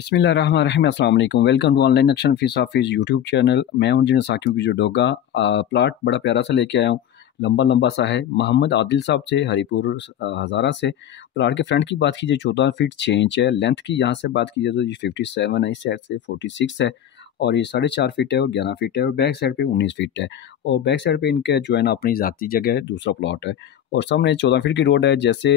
बिस्मिल्लाहिर्रहमानिर्रहीम अस्सलाम वालेकुम। Welcome to online action fees office YouTube channel. मैं हूं इंजीनियर साकिब की जो डोगा प्लाट बड़ा प्यारा सा लेके आया हूँ। लंबा लंबा सा है। मोहम्मद आदिल साहब से हरीपुर हज़ारा से। प्लाट के फ्रंट की बात कीजिए 14 फीट 6 इंच है। लेंथ की यहाँ से बात कीजिए तो ये 57 है, इस साइड से 46 है और ये 4.5 फीट है और 11 फीट है और बैक साइड पे 19 फीट है। और बैक साइड पे इनके जो है ना अपनी ज़ाती जगह है, दूसरा प्लॉट है और सामने 14 फीट की रोड है। जैसे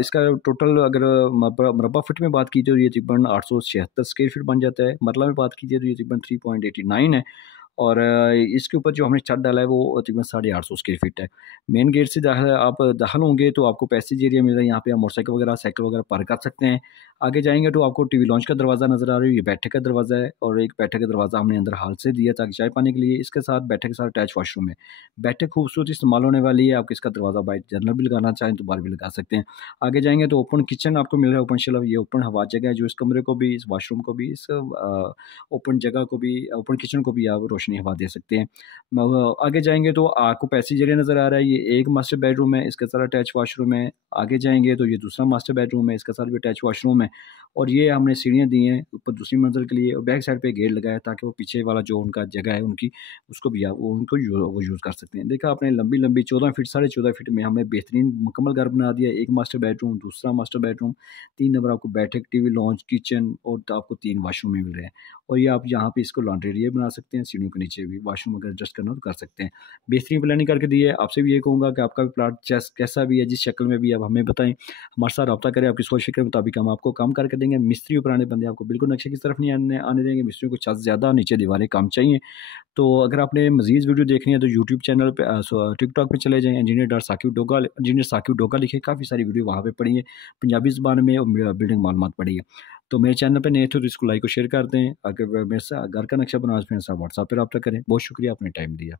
इसका टोटल अगर मरबा फुट में बात कीजिए तो ये तकरीबन 876 स्क्वायर फीट बन जाता है। मरला में बात कीजिए तो ये तकरीबन 3.89 है और इसके ऊपर जो हमने छत डाला है वो तकरीबन 850 स्क्वायर फीट है। मेन गेट से दाखिल आप दाखिल होंगे तो आपको पैसेज एरिया मिल रहा है। यहाँ पे आप मोटरसाइकिल वगैरह साइकिल वगैरह पार्क कर सकते हैं। आगे जाएंगे तो आपको टीवी लॉन्च का दरवाज़ा नज़र आ रहा है। ये बैठक का दरवाज़ा है और एक बैठक का दरवाज़ा हमने अंदर हाल से दिया ताकि चाय पाने के लिए। इसके साथ बैठक के साथ अटैच वॉशरूम है। बैठक खूबसूरत इस्तेमाल होने वाली है। आप इसका दरवाज़ा बाई जनरल भी लगाना चाहें तो बाहर भी लगा सकते हैं। आगे जाएंगे तो ओपन किचन आपको मिल रहा है। ओपन शेल्फ, ये ओपन हवा जगह है जो इस कमरे को भी, इस वॉशरूम को भी, इस ओपन जगह को भी, ओपन किचन को भी आप रोशनी हवा दे सकते हैं। आगे जाएंगे तो आपको पैसेज एरिया नज़र आ रहा है। ये एक मास्टर बेडरूम है, इसके साथ अटैच वॉशरूम है। आगे जाएंगे तो ये दूसरा मास्टर बेडरूम है, इसके साथ भी अटैच वॉशरूम है और ये हमने सीढ़ियाँ दी हैं ऊपर दूसरी मंजिल के लिए और बैक साइड पे गेट लगाया ताकि वो पीछे वाला जो उनका जगह है उनकी, उसको भी आप वो उनको वो यूज़ कर सकते हैं। देखा आपने, लंबी लंबी 14 फीट 14.5 फीट में हमने बेहतरीन मुकम्मल घर बना दिया। एक मास्टर बेडरूम, दूसरा मास्टर बेडरूम, 3 नंबर आपको बैठक, टीवी लॉन्च, किचन और आपको 3 वॉशरूम मिल रहे हैं। और ये आप यहाँ पे इसको लॉन्ड्री एरिया बना सकते हैं। सीढ़ियों के नीचे भी वॉशरूम अगर एडजस्ट करना हो तो कर सकते हैं। बेहतरीन प्लानिंग करके दी है। आपसे भी ये कहूँगा कि आपका भी प्लाट कैसा भी है, जिस शक्ल में भी, आप हमें बताएं, हमारे साथ रब्ता करें। आपकी सोच फिक्र के मुताबिक हम आपको काम करके देंगे। मिस्त्री और पुराने बंदे आपको बिल्कुल नक्शे की तरफ नहीं आने देंगे। मिस्त्रियों को छत ज़्यादा, नीचे दीवारें कम चाहिए। तो अगर आपने मज़ीद वीडियो देखनी है तो यूट्यूब चैनल पे टिकटॉक पे चले जाएँ, इंजीनियर साकिब डोगा लिखे, काफ़ी सारी वीडियो वहाँ पे पड़ी है पंजाबी ज़बान में और बिल्डिंग मालूमात पड़ी है। तो मेरे चैनल पे नए थे तो इसको लाइक और शेयर कर दें। अगर मेरे साथ घर का नक्शा बनाना है तो मेरे साथ व्हाट्सएप पे रब्ता करें। बहुत शुक्रिया, आपने टाइम दिया।